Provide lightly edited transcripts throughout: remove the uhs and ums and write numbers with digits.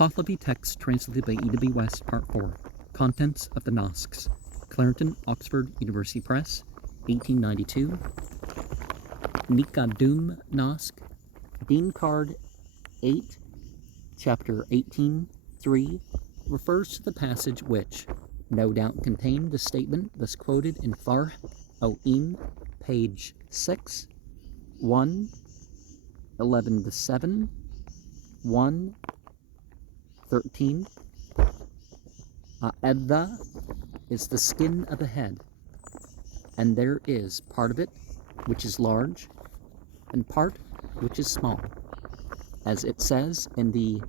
Pahlavi text translated by E.W. West, Part 4. Contents of the Nasks. Clarendon, Oxford University Press, 1892. Nikadum Nask. Dean Card 8, Chapter 18:3, refers to the passage which, no doubt, contained the statement thus quoted in Farh O'Im, page 6, 1, 11-7, 1, 13. Edda is the skin of the head, and there is part of it which is large, and part which is small, as it says in the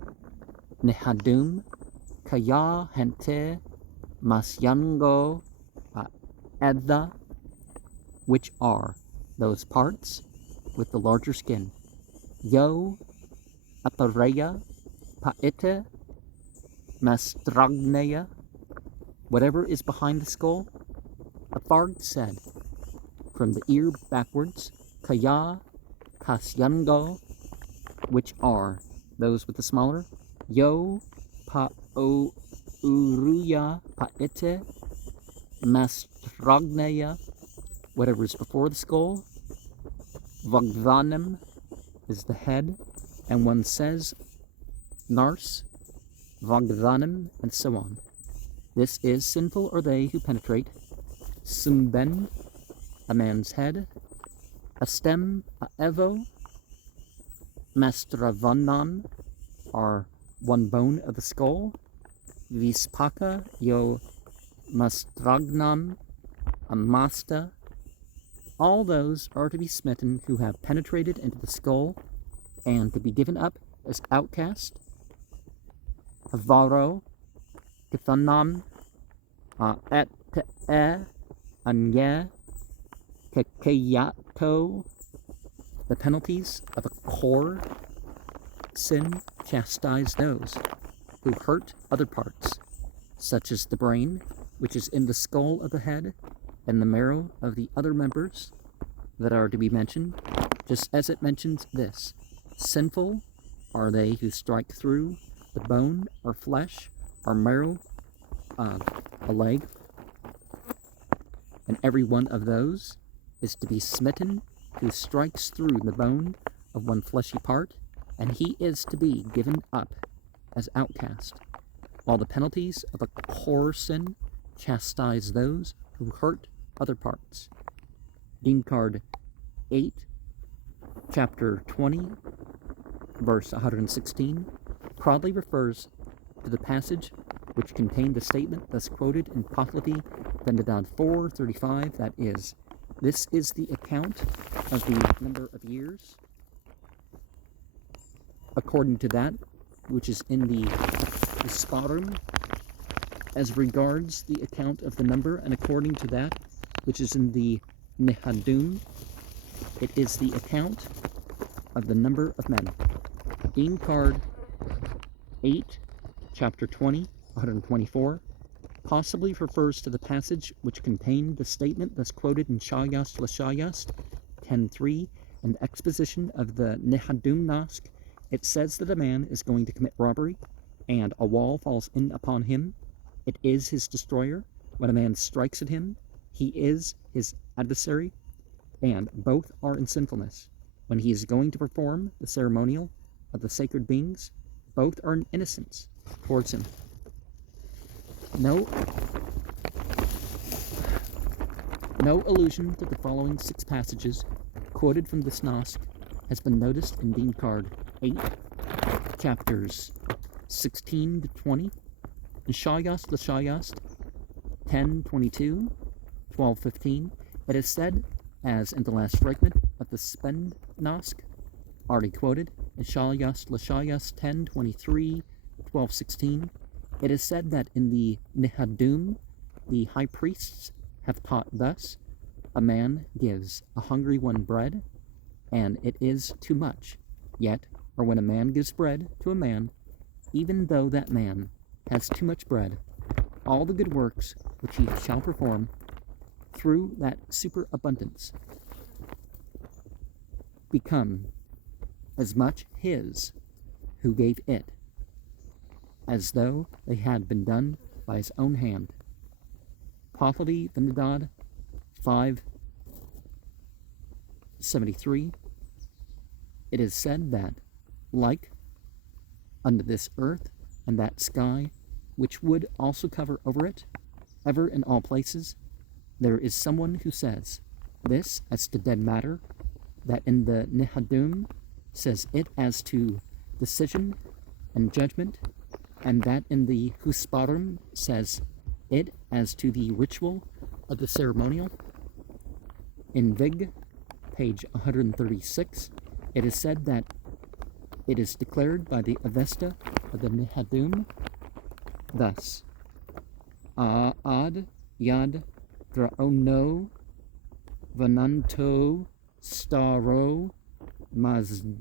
Nikadum Kaya Hente Masyango Edda, which are those parts with the larger skin. Yo Apareya Paite Mastragneya, whatever is behind the skull. A Farg said, from the ear backwards, Kaya Kasyango, which are those with the smaller. Yo Pa O Uruya Paite Mastragneya, whatever is before the skull. Vagvanem is the head, and one says Nars, Vagvanem, and so on. This is sinful are they who penetrate. Sumben, a man's head. Astem, Aevo, Mastravanan, are one bone of the skull. Vispaka, yo Mastragnan, Amasta. All those are to be smitten who have penetrated into the skull, and to be given up as outcast. Havaro, Kithanan, Et Te Anye, Kekeyato. The penalties of a core sin chastise those who hurt other parts, such as the brain, which is in the skull of the head, and the marrow of the other members that are to be mentioned, just as it mentions this. Sinful are they who strike through the bone or flesh or marrow of a leg, and every one of those is to be smitten who strikes through the bone of one fleshy part, and he is to be given up as outcast. While the penalties of a core sin chastise those who hurt other parts. Dean Card 8, Chapter 20, verse 116, proudly refers to the passage which contained the statement thus quoted in Pahlavi, Vendidad 4:35, that is, this is the account of the number of years, according to that which is in the Isparum, as regards the account of the number, and according to that which is in the Nikadum, it is the account of the number of men. Dean Card 8, Chapter 20, 124, possibly refers to the passage which contained the statement thus quoted in Shayast Lashayast 10:3, and the exposition of the Nikadum Nask. It says that a man is going to commit robbery, and a wall falls in upon him. It is his destroyer. When a man strikes at him, he is his adversary, and both are in sinfulness. When he is going to perform the ceremonial of the sacred beings, both are in innocence towards him. No allusion to the following 6 passages quoted from this Nask has been noticed in Dean Card 8, chapters 16-20, in Shayast Lashayast 10:22, 12:15. It is said, as in the last fragment of the Spend Nask, already quoted, in Shayast Lashayast 10:23, 12:16, it is said that in the Nikadum, the high priests have taught thus: a man gives a hungry one bread, and it is too much. Yet, or when a man gives bread to a man, even though that man has too much bread, all the good works which he shall perform through that superabundance become as much his who gave it. as though they had been done by his own hand. Pahlavi Vinodad 573. It is said that, like unto this earth and that sky, which would also cover over it, ever in all places, there is someone who says this as to dead matter, that in the Nikadum says it as to decision and judgment, and that in the Husparum says it as to the ritual of the ceremonial. In Vig, page 136, it is said that it is declared by the Avesta of the Nikadum thus: Ad yad draono vananto staro mazdato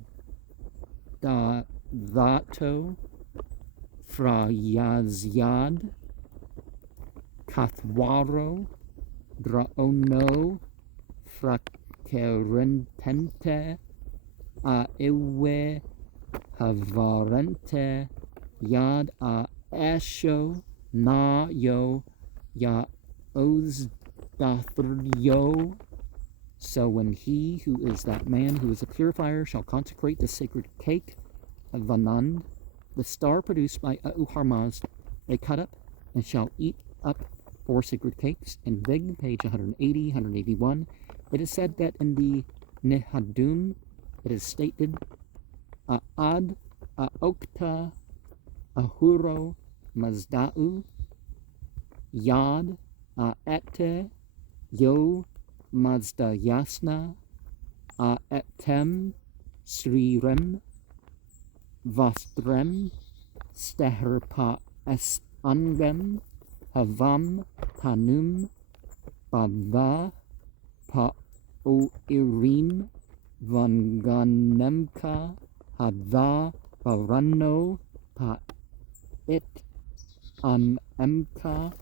frayazyad kathwaro draono frakerentente a iwe havarente yad a esho na yo ya ozdathryo. So when he who is that man who is a purifier shall consecrate the sacred cake of Vanand, the star produced by Ahura, they cut up and shall eat up 4 sacred cakes. In Vig, page 180, 181, it is said that in the Nikadum it is stated, Ad Aokta Ahuro Mazdau Yad Aete Yo Mazda Yasna Aetem Srirem Vastrem Steherpa Es Angem Havam Panum Bava Pa Oirim Vanganemka Hava Varano Pa It Emka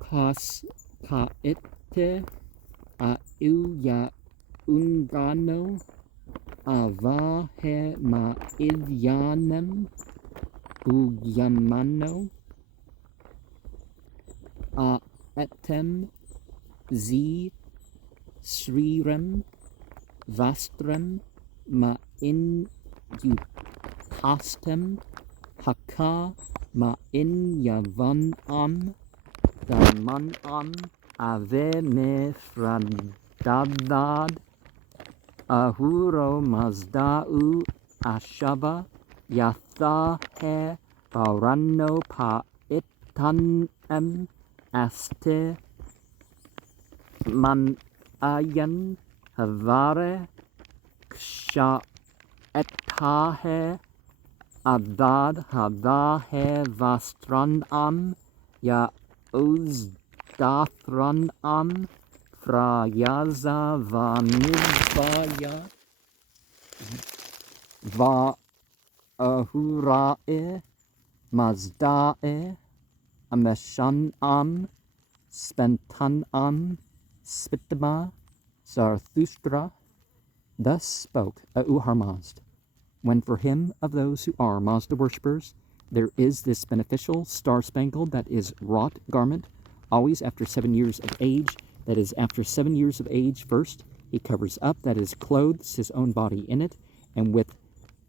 Pas Ka Ite Auya Ungano Ava He Ma Idyanem Ugyamano Etem Z Srirem Vastrem Ma In Utastem Haka Ma In Yavan Daman Ave Me Fradadad Ahuro Mazdau Ashava Yatha He Barano Pa Itanem Aste Man Ayan Havare Ksha Etahe Adad Hadahe Vastranam Ya Uzdathranam Frayaza Vanivaya Va Ahurae Mazdae Ameshanam Spentanam Spitama Zarathustra. Thus spoke Ahura, when for him of those who are Mazda worshippers there is this beneficial star-spangled, that is wrought garment, always after 7 years of age, that is after 7 years of age first he covers up, that is clothes his own body in it, and with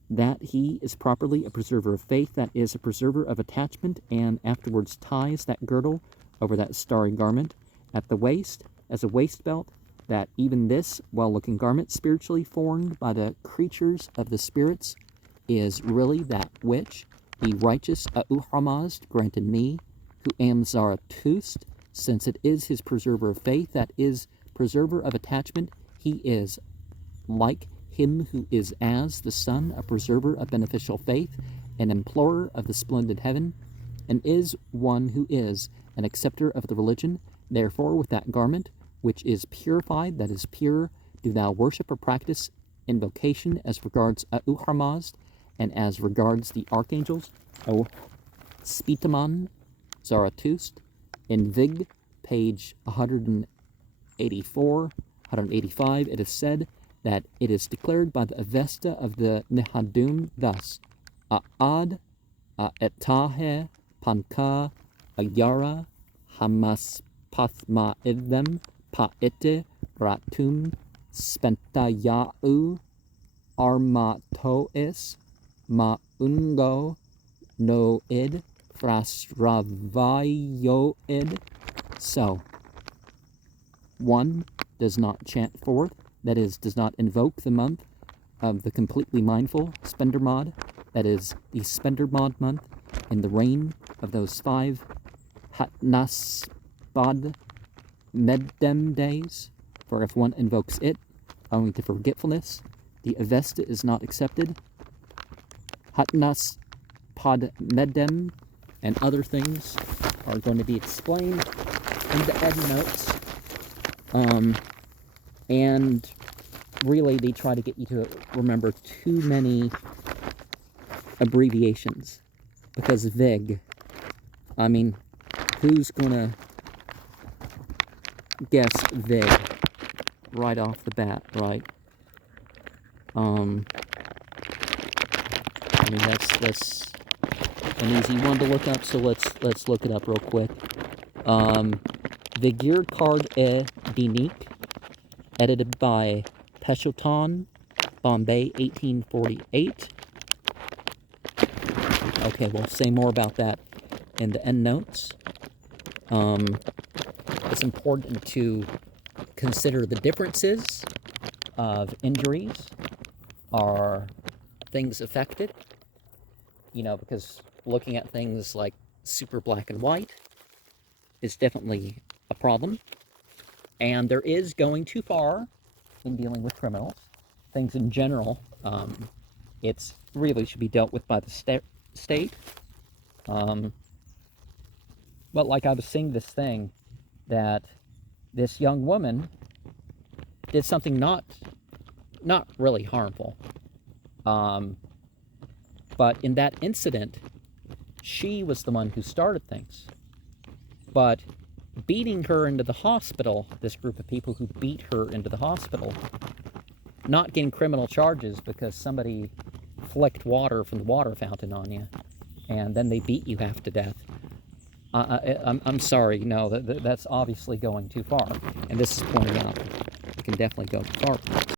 that he is properly a preserver of faith, that is a preserver of attachment, and afterwards ties that girdle over that starry garment at the waist as a waist belt, that even this well-looking garment, spiritually formed by the creatures of the spirits, is really that which the righteous Ahura granted me, who am Zarathustra, since it is his preserver of faith, that is preserver of attachment. He is like him who is as the sun, a preserver of beneficial faith, an implorer of the splendid heaven, and is one who is an acceptor of the religion. Therefore, with that garment which is purified, that is pure, do thou worship or practice invocation as regards Ahura, and as regards the archangels, O Spitaman Zarathustra. In Vig, page 184, 185, it is said that it is declared by the Avesta of the Nikadum thus: Ad etahe panka ayara hamas pathmaidem paite ratum spentayau armatois maungo noid frasravayoid. So, 1 does not chant forth, that is, does not invoke the month of the completely mindful spender mod, that is, the spender mod month, in the reign of those 5 Hatnaspad Meddem days, for if one invokes it, owing to forgetfulness, the Avesta is not accepted. Hatnaspad Meddem and other things are going to be explained in the endnotes. And really, they try to get you to remember too many abbreviations. Because VIG, I mean, who's gonna guess VIG right off the bat, right? I mean, that's an easy one to look up, so let's look it up real quick. Vigir Card E Dinik, edited by Peshoton, Bombay, 1848. Okay, we'll say more about that in the endnotes. It's important to consider the differences of injuries. Are things affected? You know, because looking at things like super black and white is definitely a problem. And there is going too far in dealing with criminals. Things in general, it's really should be dealt with by the state. But like I was seeing this thing that this young woman did something not really harmful. But in that incident, she was the one who started things. But beating her into the hospital, this group of people who beat her into the hospital, not getting criminal charges because somebody flicked water from the water fountain on you, and then they beat you half to death. I'm sorry, no, that's obviously going too far. And this is pointing out it can definitely go far.